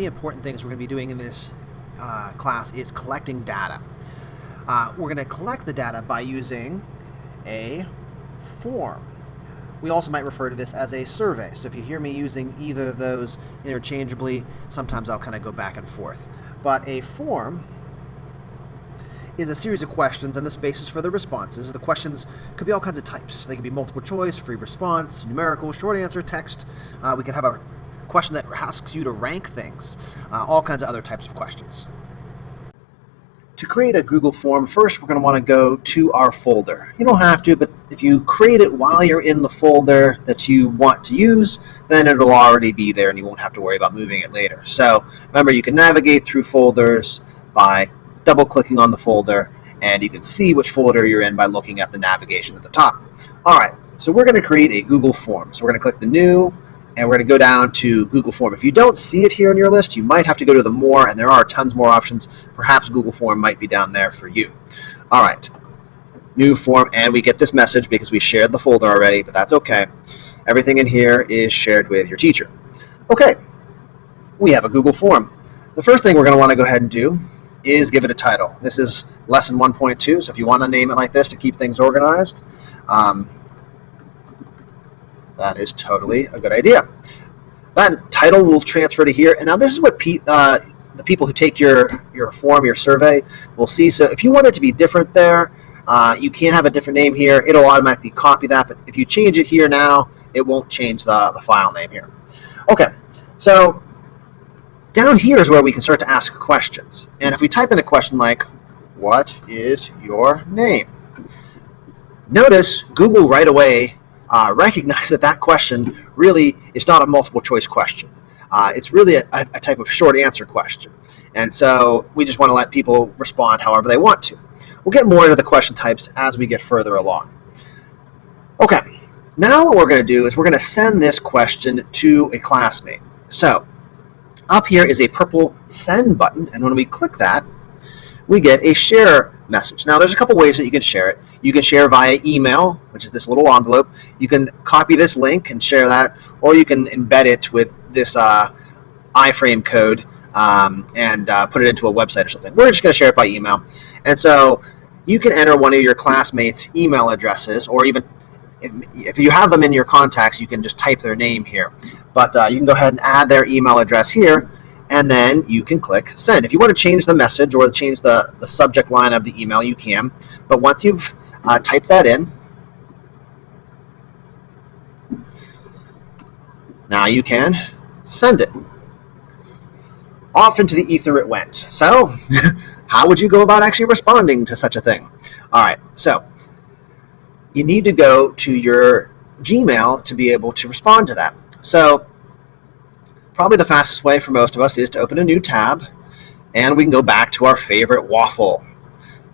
the important things we're going to be doing in this class is collecting data. We're going to collect the data by using a form. We also might refer to this as a survey. So if you hear me using either of those interchangeably, sometimes I'll kind of go back and forth. But a form is a series of questions and the spaces for the responses. The questions could be all kinds of types. They could be multiple choice, free response, numerical, short answer, text. We could have a question that asks you to rank things, all kinds of other types of questions. To create a Google form, first we're going to want to go to our folder. You don't have to, but if you create it while you're in the folder that you want to use, then it'll already be there and you won't have to worry about moving it later. So remember, you can navigate through folders by double-clicking on the folder, and you can see which folder you're in by looking at the navigation at the top. All right, so we're going to create a Google form. So we're going to click the New, and we're going to go down to Google Form. If you don't see it here on your list, you might have to go to the More, and there are tons more options. Perhaps Google Form might be down there for you. All right, New Form, and we get this message because we shared the folder already, but that's okay. Everything in here is shared with your teacher. Okay, we have a Google Form. The first thing we're going to want to go ahead and do is give it a title. This is lesson 1.2, so if you want to name it like this to keep things organized, that is totally a good idea. That title will transfer to here. And now this is what the people who take your form, your survey, will see. So if you want it to be different there, you can have a different name here. It'll automatically copy that. But if you change it here now, it won't change the file name here. Okay, so down here is where we can start to ask questions. And if we type in a question like, what is your name? Notice Google right away recognize that question really is not a multiple choice question. It's really a type of short answer question. And so we just want to let people respond however they want to. We'll get more into the question types as we get further along. Okay, now what we're going to do is we're going to send this question to a classmate. So up here is a purple send button, and when we click that, we get a share message. Now there's a couple ways that you can share it. You can share via email, which is this little envelope. You can copy this link and share that, or you can embed it with this iframe code and put it into a website or something. We're just going to share it by email. And so you can enter one of your classmates' email addresses, or even if you have them in your contacts, you can just type their name here. But you can go ahead and add their email address here, and then you can click send. If you want to change the message or change the subject line of the email, you can. But once you've typed that in, now you can send it. Off into the ether it went. So how would you go about actually responding to such a thing? All right, so you need to go to your Gmail to be able to respond to that. So probably the fastest way for most of us is to open a new tab, and we can go back to our favorite waffle.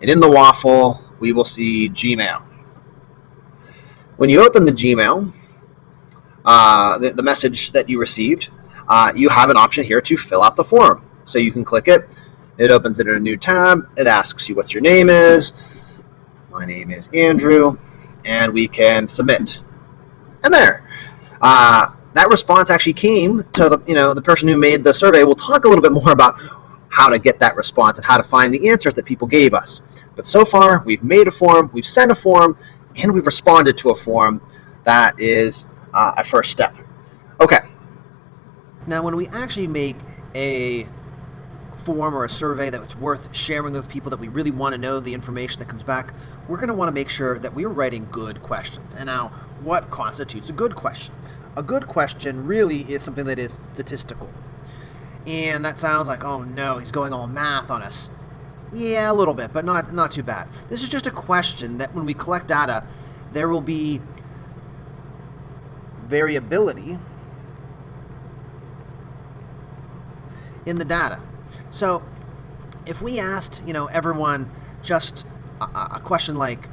And in the waffle, we will see Gmail. When you open the Gmail, the message that you received, you have an option here to fill out the form. So you can click it. It opens it in a new tab. It asks you what your name is. My name is Andrew, and we can submit. And there. That response actually came to the person who made the survey. We'll talk a little bit more about how to get that response and how to find the answers that people gave us. But so far, we've made a form, we've sent a form, and we've responded to a form. That is a first step. Okay. Now, when we actually make a form or a survey that's worth sharing with people that we really want to know the information that comes back, we're going to want to make sure that we're writing good questions. And now, what constitutes a good question? A good question really is something that is statistical. And that sounds like, oh no, he's going all math on us. Yeah, a little bit, but not too bad. This is just a question that when we collect data, there will be variability in the data. So if we asked, everyone just a question like,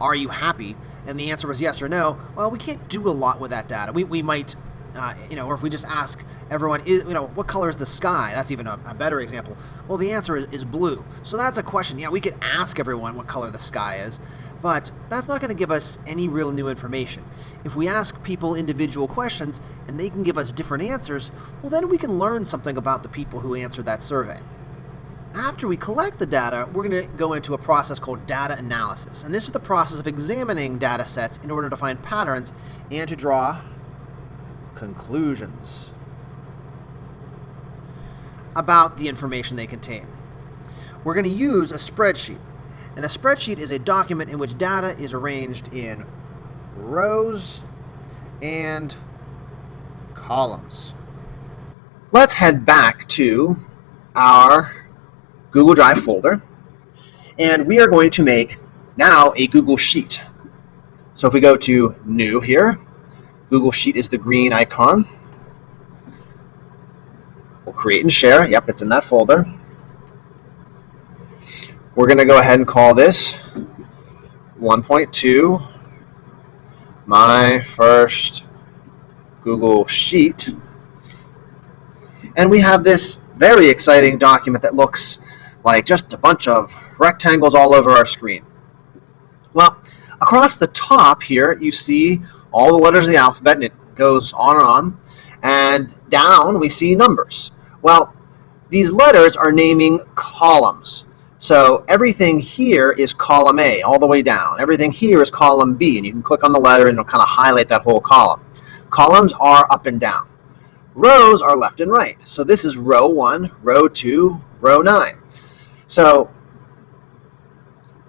are you happy? And the answer was yes or no, well, we can't do a lot with that data. We might, or if we just ask everyone, what color is the sky? That's even a better example. Well, the answer is blue. So that's a question. Yeah, we could ask everyone what color the sky is, but that's not going to give us any real new information. If we ask ask people individual questions and they can give us different answers, well, then we can learn something about the people who answered that survey. After we collect the data, we're going to go into a process called data analysis. And this is the process of examining data sets in order to find patterns and to draw conclusions about the information they contain. We're going to use a spreadsheet. And a spreadsheet is a document in which data is arranged in rows and columns. Let's head back to our Google Drive folder, and we are going to make now a Google Sheet. So if we go to New here, Google Sheet is the green icon. We'll create and share. Yep, it's in that folder. We're going to go ahead and call this 1.2 my first Google Sheet. And we have this very exciting document that looks like just a bunch of rectangles all over our screen. Well, across the top here, you see all the letters of the alphabet, and it goes on and on. And down, we see numbers. Well, these letters are naming columns. So everything here is column A all the way down. Everything here is column B, and you can click on the letter and it'll kind of highlight that whole column. Columns are up and down. Rows are left and right. So this is row 1, row 2, row 9. So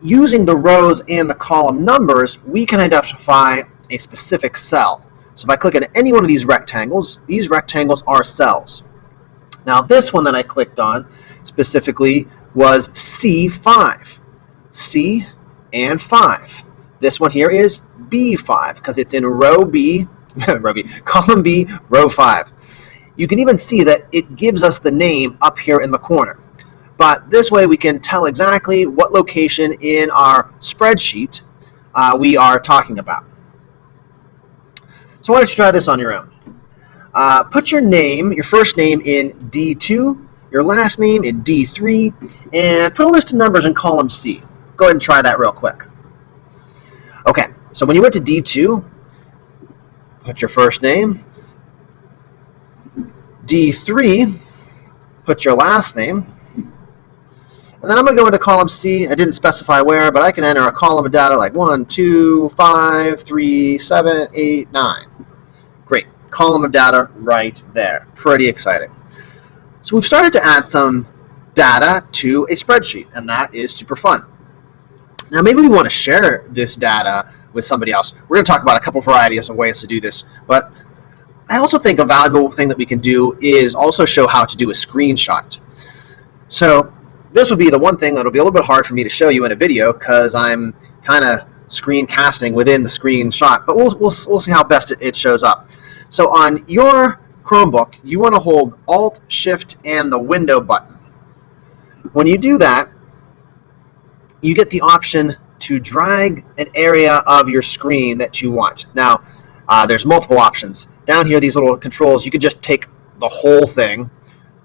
using the rows and the column numbers, we can identify a specific cell. So if I click on any one of these rectangles are cells. Now this one that I clicked on specifically was C5. C and 5. This one here is B5 because it's in row B, column B, row 5. You can even see that it gives us the name up here in the corner. But this way we can tell exactly what location in our spreadsheet we are talking about. So why don't you try this on your own? Put your name, your first name in D2, your last name in D3, and put a list of numbers in column C. Go ahead and try that real quick. Okay, so when you went to D2, put your first name. D3, put your last name. And then I'm going to go into column C. I didn't specify where, but I can enter a column of data like 1, 2, 5, 3, 7, 8, 9. Great. Column of data right there. Pretty exciting. So we've started to add some data to a spreadsheet, and that is super fun. Now maybe we want to share this data with somebody else. We're going to talk about a couple varieties of ways to do this, but I also think a valuable thing that we can do is also show how to do a screenshot. So this will be the one thing that will be a little bit hard for me to show you in a video because I'm kind of screencasting within the screenshot, but we'll see how best it shows up. So on your Chromebook, you want to hold Alt, Shift, and the window button. When you do that, you get the option to drag an area of your screen that you want. Now, there's multiple options. Down here, these little controls, you could just take the whole thing.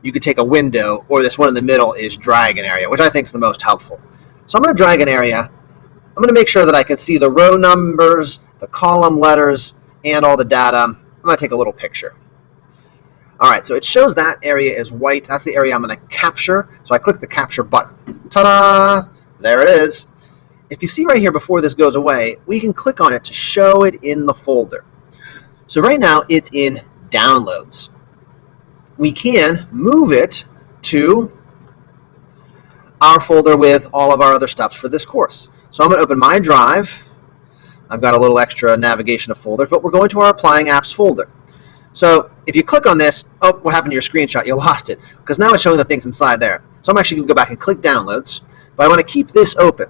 You could take a window, or this one in the middle is drag an area, which I think is the most helpful. So I'm going to drag an area. I'm going to make sure that I can see the row numbers, the column letters, and all the data. I'm going to take a little picture. All right, so it shows that area is white. That's the area I'm going to capture. So I click the capture button. Ta-da! There it is. If you see right here before this goes away, we can click on it to show it in the folder. So right now it's in downloads. We can move it to our folder with all of our other stuff for this course. So I'm going to open my drive. I've got a little extra navigation of folders, but we're going to our Applying Apps folder. So if you click on this, oh, what happened to your screenshot? You lost it, because now it's showing the things inside there. So I'm actually going to go back and click Downloads, but I want to keep this open.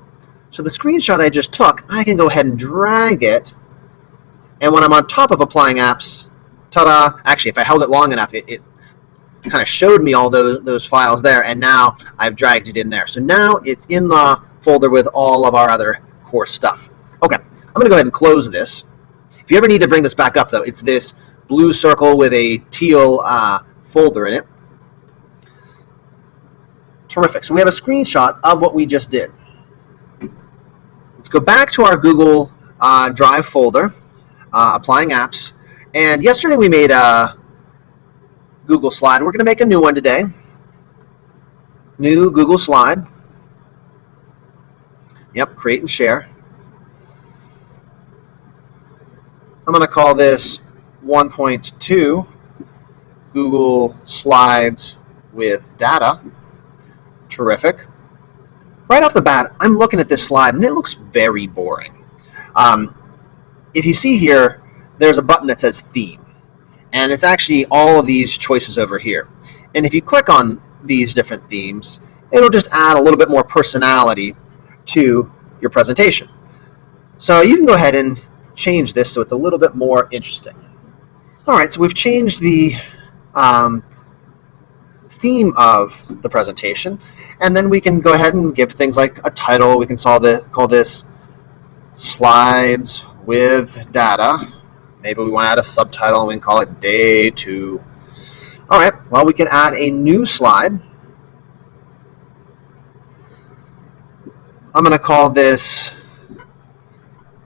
So the screenshot I just took, I can go ahead and drag it, and when I'm on top of Applying Apps, ta-da, actually if I held it long enough, it kind of showed me all those files there, and now I've dragged it in there. So now it's in the folder with all of our other course stuff. Okay, I'm going to go ahead and close this. If you ever need to bring this back up, though, it's this blue circle with a teal folder in it. Terrific. So we have a screenshot of what we just did. Let's go back to our Google Drive folder, Applying Apps. And yesterday we made a Google slide. We're going to make a new one today. New Google slide. Yep, create and share. I'm going to call this 1.2 Google Slides with data. Terrific. Right off the bat, I'm looking at this slide, and it looks very boring. If you see here, there's a button that says Theme, and it's actually all of these choices over here. And if you click on these different themes, it'll just add a little bit more personality to your presentation. So you can go ahead and change this so it's a little bit more interesting. All right, so we've changed the theme of the presentation, and then we can go ahead and give things like a title. We can call this Slides with Data. Maybe we want to add a subtitle and we can call it Day 2. All right, well, we can add a new slide. I'm going to call this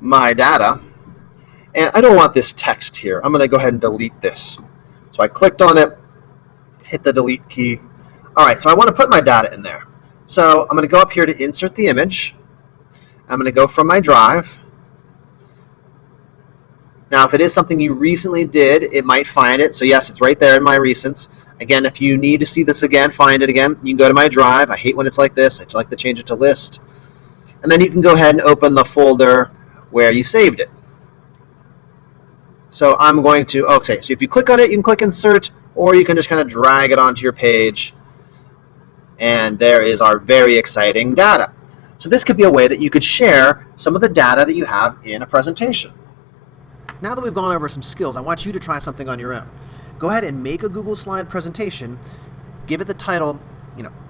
My Data. And I don't want this text here. I'm going to go ahead and delete this. So I clicked on it, hit the delete key. All right, so I want to put my data in there. So I'm going to go up here to insert the image. I'm going to go from my drive. Now, if it is something you recently did, it might find it. So yes, it's right there in my recents. Again, if you need to see this again, find it again, you can go to my drive. I hate when it's like this. I just like to change it to list. And then you can go ahead and open the folder where you saved it. So I'm going to, okay, so if you click on it, you can click insert, or you can just kind of drag it onto your page. And there is our very exciting data. So this could be a way that you could share some of the data that you have in a presentation. Now that we've gone over some skills, I want you to try something on your own. Go ahead and make a Google Slide presentation. Give it the title,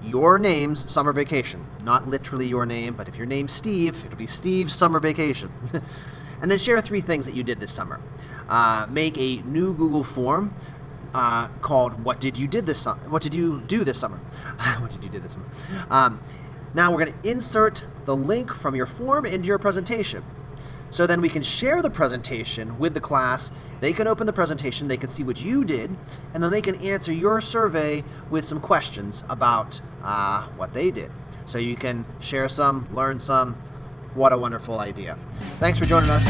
Your Name's Summer Vacation. Not literally your name, but if your name's Steve, it'll be Steve's Summer Vacation. And then share 3 things that you did this summer. Make a new Google form called What Did You Do this summer? What did you do this summer? What did you do this summer? Now we're going to insert the link from your form into your presentation. So then we can share the presentation with the class. They can open the presentation, they can see what you did, and then they can answer your survey with some questions about what they did. So you can share some, learn some. What a wonderful idea. Thanks for joining us.